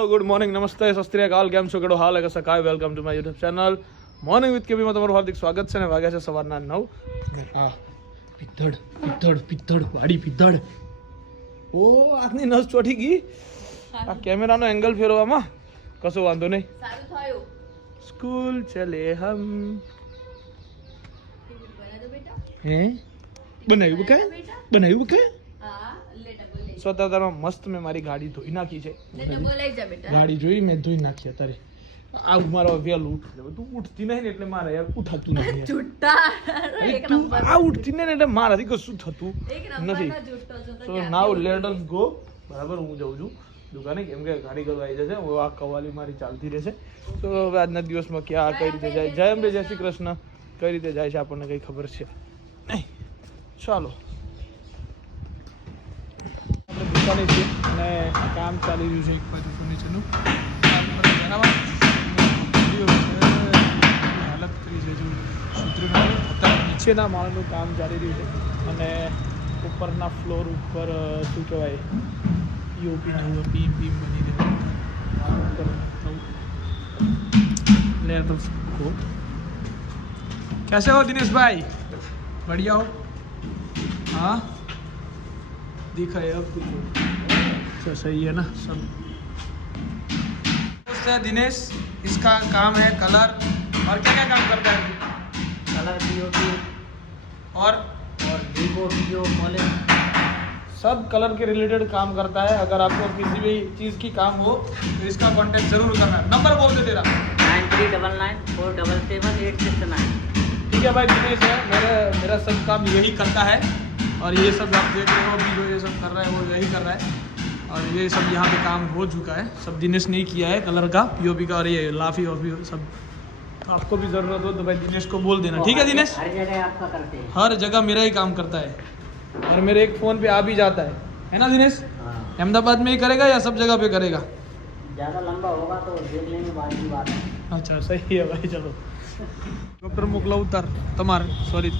Hello good morning नमस्ते सत श्री अकाल केम છો કેડો હાલ કે સકાય welcome to my YouTube channel morning with KB માં તમારું હાર્દિક સ્વાગત છે ને વાગ્યા છે સવારના 9 આ પિત્તળ વાડી પિત્તળ ઓ આખની નસ ચોટી ગઈ આ કેમેરાનો એંગલ ફેરવામાં કશો વાંધો નહીં સારું થયું સ્કૂલ ચલે હમ હે બનાવ્યું કે સ્વતંત્રમાં મસ્ત મેં મારી ગાડી ધોઈ નાખી છે ગાડી જોઈ મેં ધોઈ નાખી અત્યારે આ મારો વેલું તું ઉઠતી નહીં ને એટલે મારે યાર ઉઠાતું નહીં આ ઉઠતી નહીં ને એટલે મારાથી કશું થતું નથી સો નાઉ લેટ અસ ગો બરાબર હું જાઉં છું દુકાને કેમ કે ગાડી કરવા આવી જશે આ કવાલી મારી ચાલતી રહેશે તો હવે આજના દિવસમાં ક્યાં કઈ રીતે જાય જય અંબે જય શ્રી કૃષ્ણ કઈ રીતે જાય છે આપણને કઈ ખબર છે નહીં ચાલો દુકાને છે અને કામ ચાલી રહ્યું છે એક બાજુ ફર્નિચરનું હાલત કરી છે જો સૂત્રીનું અત્યારે નીચેના માળનું કામ ચાલી રહ્યું છે અને ઉપરના ફ્લોર ઉપર શું કહેવાય પીઓપી નવું બીમ બની રહ્યું લેટ અસ ગો कैसे हो दिनेश भाई बढ़िया हो हाँ दिखा है अब कुछ तो सही है ना सब दोस्त है दिनेश इसका काम है कलर और क्या क्या काम करता है कलर पीओपी और वीवो वीडियो कॉलिंग सब कलर के रिलेटेड काम करता है अगर आपको किसी भी चीज़ की काम हो तो इसका कांटेक्ट जरूर करना नंबर बोल दे तेरा 9399477869 ठीक है भाई दिनेश है मेरा सब काम यही करता है और ये सब आप देख रहे हो अभी जो ये सब कर रहा है वो यही कर रहा है और ये सब यहाँ पे काम हो चुका है सब दिनेश ने ही किया है कलर का पीओपी का और ये लाफी वाफी सब तो आपको भी ज़रूरत हो तो भाई दिनेश को बोल देना ठीक है दिनेश हर जगह आपका करते हैं हर जगह मेरा ही काम करता है और मेरे एक फ़ोन पे आ भी जाता है ना दिनेश अहमदाबाद में ही करेगा या सब जगह पे करेगा ज़्यादा लंबा होगा तो देख लेंगे बाद की बात है अच्छा सही है भाई चलो ડોક્ટર મોકલા ઉતાર તમારે સોરી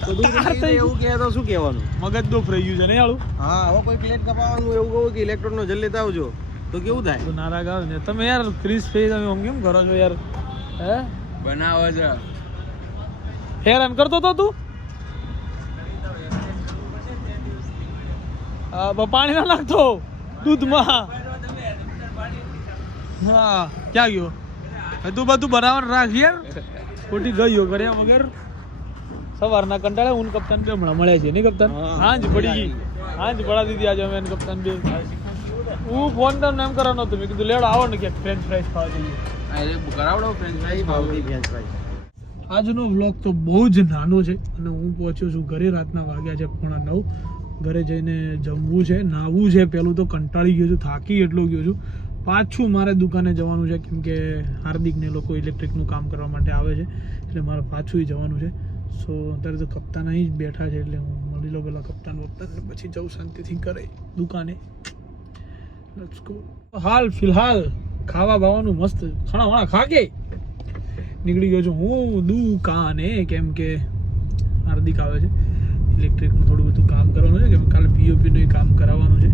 એવું કહે તો શું કહેવાનું મગજ દોફ રહી ગયું છે નહીં આળું હા હવે કોઈ પ્લેટ કપાવવાનું એવું કહું કે ઇલેક્ટ્રોનનો જલ્દી લેતા આવજો તો કેવું થાય તો નારાગ આવે ને તમે યાર ક્રિસ ફેસ તમે આમ કેમ કરો છો યાર હે બનાવો છે હેરાન કરતો તો તું પાણી ના નાખતો દૂધમાં હા ક્યાં ગયો તું બધું બરાબર રાખ યાર ખોટી ગયો કર્યા વગર સવારના કંટાળે હું કપ્તાન બે હમણાં મળે છે નહીં કપ્તાન હાંજ પડી ગઈ હાંજ પડા દીધી આજે અમે કપ્તાન બે હું ફોન તમને એમ કરવાનો હતો મેં કીધું લેડો આવો ને ક્યાંક ફ્રેન્ચ ફ્રાઈઝ ખાવા જઈએ કરાવડો ફ્રેન્ચ ફ્રાઈઝ ભાવતી ફ્રેન્ચ ફ્રાઈઝ આજનો વ્લોગ તો બહુ જ નાનો છે અને હું પહોંચ્યો છું ઘરે રાતના વાગ્યા છે 9:30 ઘરે જઈને જમવું છે નાહવું છે પહેલું તો કંટાળી ગયો છું થાકી એટલો ગયો છું પાછું મારે દુકાને જવાનું છે કેમ કે હાર્દિકને લોકો ઇલેક્ટ્રિકનું કામ કરવા માટે આવે છે એટલે મારે પાછું જવાનું છે સો અત્યારે તો કપ્તાન અહીં જ બેઠા છે એટલે હું મળી લો પેલા કપ્તાન પછી જવું શાંતિથી કરે દુકાને લેટ્સ ગો હાલ ફિલહાલ ખાવા બાવાનું મસ્ત ખાણા ખાકે નીકળી ગયો છું હું દુકાને કેમ કે હાર્દિક આવે છે ઇલેક્ટ્રિકનું થોડું બધું કામ કરવાનું છે કેમ કાલે પીઓપીનું કામ કરાવવાનું છે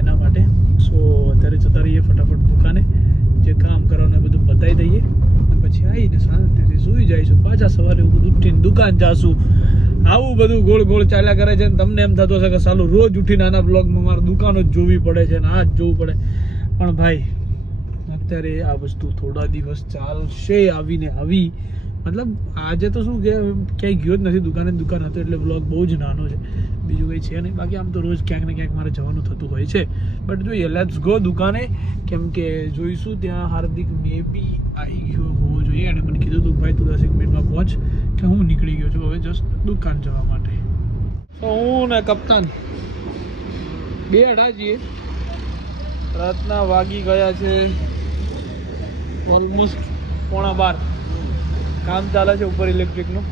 એના માટે સો અત્યારે જતા રહીએ ફટાફટ દુકાને જે કામ કરવાનું એ બધું બતાવી દઈએ અને પછી આવીને શાંતિથી સૂઈ જઈશું પાછા સવારે ઉઠીને દુકાન જાશું આવું બધું ગોળ ગોળ ચાલ્યા કરે છે ને તમને એમ થતું હશે કે સાલું રોજ ઉઠીને આના બ્લોગમાં મારે દુકાનો જ જોવી પડે છે ને આ જ જોવું પડે પણ ભાઈ અત્યારે આ વસ્તુ થોડા દિવસ ચાલશે આવીને આવી મતલબ આજે તો શું કે ક્યાંય ગયો જ નથી દુકાન હતો એટલે બ્લોગ બહુ જ નાનો છે બીજું કંઈ છે નહીં બાકી આમ તો રોજ ક્યાંક ને ક્યાંક મારે જવાનું થતું હોય છે બટ જોઈએ લેટ્સ ગો દુકાને કેમ કે જોઈશું ત્યાં હાર્દિક મે બી આવી ગયો હોવો જોઈએ અને મને કીધું હતું ભાઈ તું 10 મિનિટમાં પહોંચ કે હું નીકળી ગયો છું હવે જસ્ટ દુકાન જવા માટે તો હું ને કપ્તાન બે અઢા જઈએ રાતના વાગી ગયા છે ઓલમોસ્ટ 11:15 કામ ચાલે છે ઉપર ઇલેક્ટ્રિકનું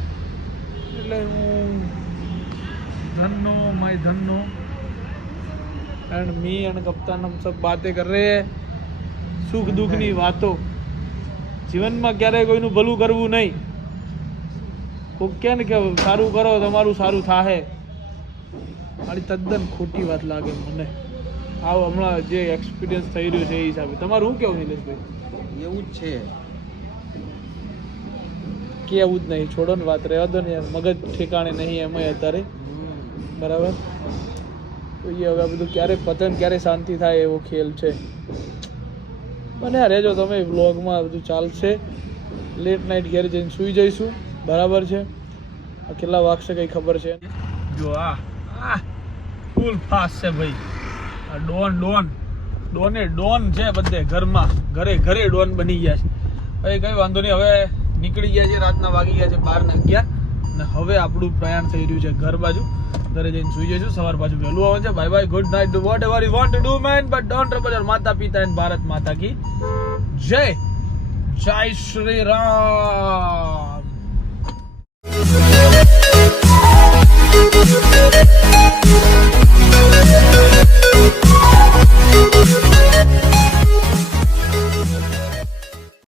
એટલે હું ધનનો एंड मी एंड कप्तान हम सब बातें कर रहे हैं सुख दुख ની વાતો જીવનમાં ક્યારેય કોઈનું ભલું કરવું નહીં કોક કે ને કે સારું કરો તમારું સારું થાહે મારી તદ્દન ખોટી વાત લાગે મને આવો હમણાં જે એક્સપિરિયન્સ થઈ રહ્યો છે એ હિસાબે તમારું શું કેવું નિલેશભાઈ? એવું જ છે. કેવું જ નહીં, છોડો ને વાત, રહેવા દો ને યાર, મગજ ઠેકાણે નહીં એમાંય અત્યારે, બરાબર. જોઈએ હવે આ બધું ક્યારે પતે ને ક્યારે શાંતિ થાય એવો ખેલ છે. બને રહેજો તમે વ્લોગમાં, બધું ચાલશે. લેટ નાઇટ ઘેર જઈને સૂઈ જઈશું, બરાબર છે. આ કેટલા વાગશે કંઈ ખબર છે? જો આ ફૂલ ફાસ્ટ છે ભાઈ. આ ડોને ડોન છે બધે ઘરમાં, ઘરે ડોન બની ગયા છે ભાઈ. કંઈ વાંધો નહીં, હવે નીકળી ગયા છે, રાતના વાગી ગયા છે 12:11 અને હવે આપણું પ્રયાણ થઈ રહ્યું છે ઘર બાજુ. ઘરે જઈને સુઈ જઈશું, સવાર બાજુ વહેલું આવે છે. Bye bye, good night, do vote ever you want to do man, but don't trouble your માતા પિતા એન્ડ ભારત માતા કી જય. જય શ્રી રામ.